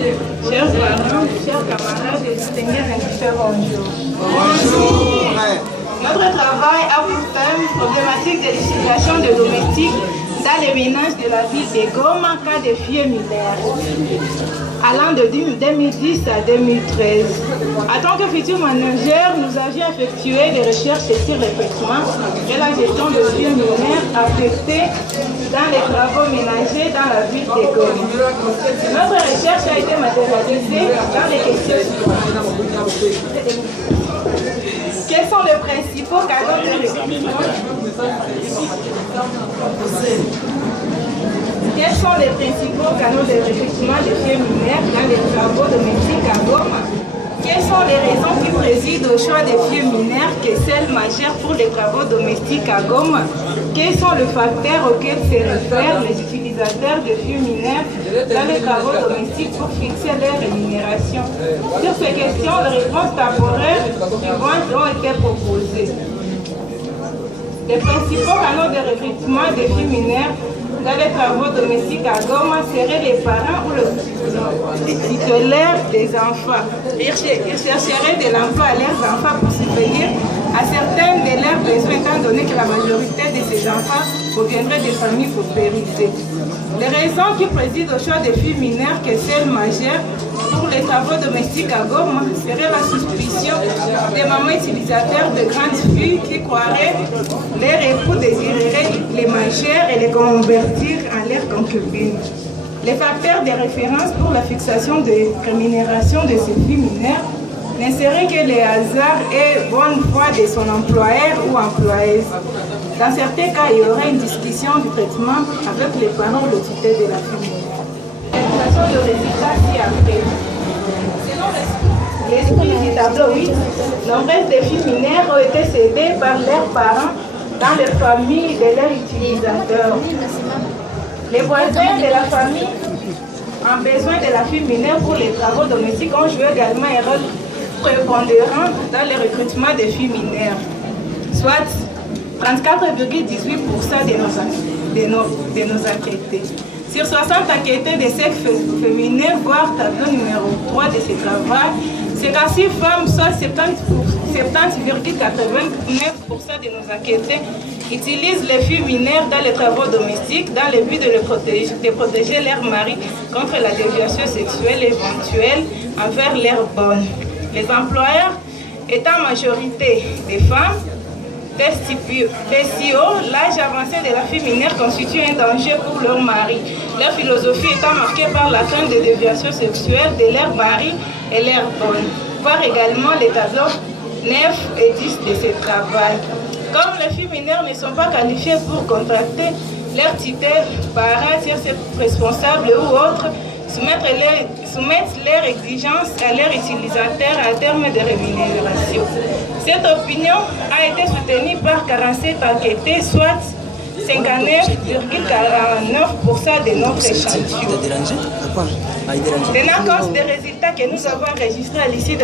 Chers parents, chers camarades et distingués invités, bonjour. Bonjour. Notre travail a pour thème problématique de l'utilisation de domestiques dans les ménages de la ville de Goma, cas de filles mineurs, allant de 2010 à 2013. En tant que futur manager, nous avions effectué des recherches sur le traitement et la gestion de filles mineurs affectées dans les travaux ménagers dans la ville de Goma. Notre recherche a été matérialisée dans les questions suivantes. Quels sont les principaux canaux de recrutement? Quels sont les principaux canaux de recrutement de filles mineurs dans les travaux domestiques à Goma? Quelles sont les raisons qui président au choix des filles mineures que celles majeures pour les travaux domestiques à Goma? Quels sont les facteurs auxquels se réfèrent les utilisateurs de filles mineures dans les travaux domestiques pour fixer leur rémunération? Sur ces questions, les réponses temporaires suivantes ont été proposées. Les principaux canaux de recrutement des filles mineures dans les travaux domestiques à Goma seraient les parents ou les titulaires des enfants. Ils chercheraient de l'emploi à leurs enfants pour subvenir à certains de leurs besoins, étant donné que la majorité de ces enfants proviendraient des familles paupérisées. Les raisons qui président au choix des filles mineures que celles majeures pour les travaux domestiques à Goma seraient la suspicion des mamans utilisateurs de grandes filles qui croiraient leurs époux désireraient les majeures et les convertir en leurs concubines. Les facteurs de référence pour la fixation des rémunérations de ces filles mineures ne seraient que le hasard et bonne foi de son employeur ou employeuse. Dans certains cas, il y aurait une discussion du traitement avec les parents ou le tuteur de la fille mineure. L'évaluation de résultats ci-après. Selon l'esprit du tableau 8, nombreuses des filles mineures ont été cédées par leurs parents dans les familles de leurs utilisateurs. Les voisins de la famille en besoin de la fille mineure pour les travaux domestiques ont joué également un rôle prépondérant dans le recrutement des filles mineures, soit 34,18% de nos enquêtés. Sur 60 enquêtés de sexe féminin, voire tableau numéro 3 de ces travaux, 56 femmes, soit 70,89% de nos enquêtés, utilisent les filles mineures dans les travaux domestiques dans le but de protéger leur mari contre la déviation sexuelle éventuelle envers leur bonne. Les employeurs étant majorité des femmes, l'âge avancé de la fille mineure constitue un danger pour leur mari. Leur philosophie étant marquée par la crainte de déviation sexuelle de leur mari et leur bonne. Voir également les tableaux 9 et 10 de ce travail. Comme les filles mineures ne sont pas qualifiées pour contracter leur titre parents, responsables ou autres, soumettent leurs exigences à leurs utilisateurs à terme de rémunération. Cette opinion a été soutenue par 47 enquêtés, soit 59,49% de notre échantillon. Tenant compte des résultats que nous avons enregistrés à l'issue de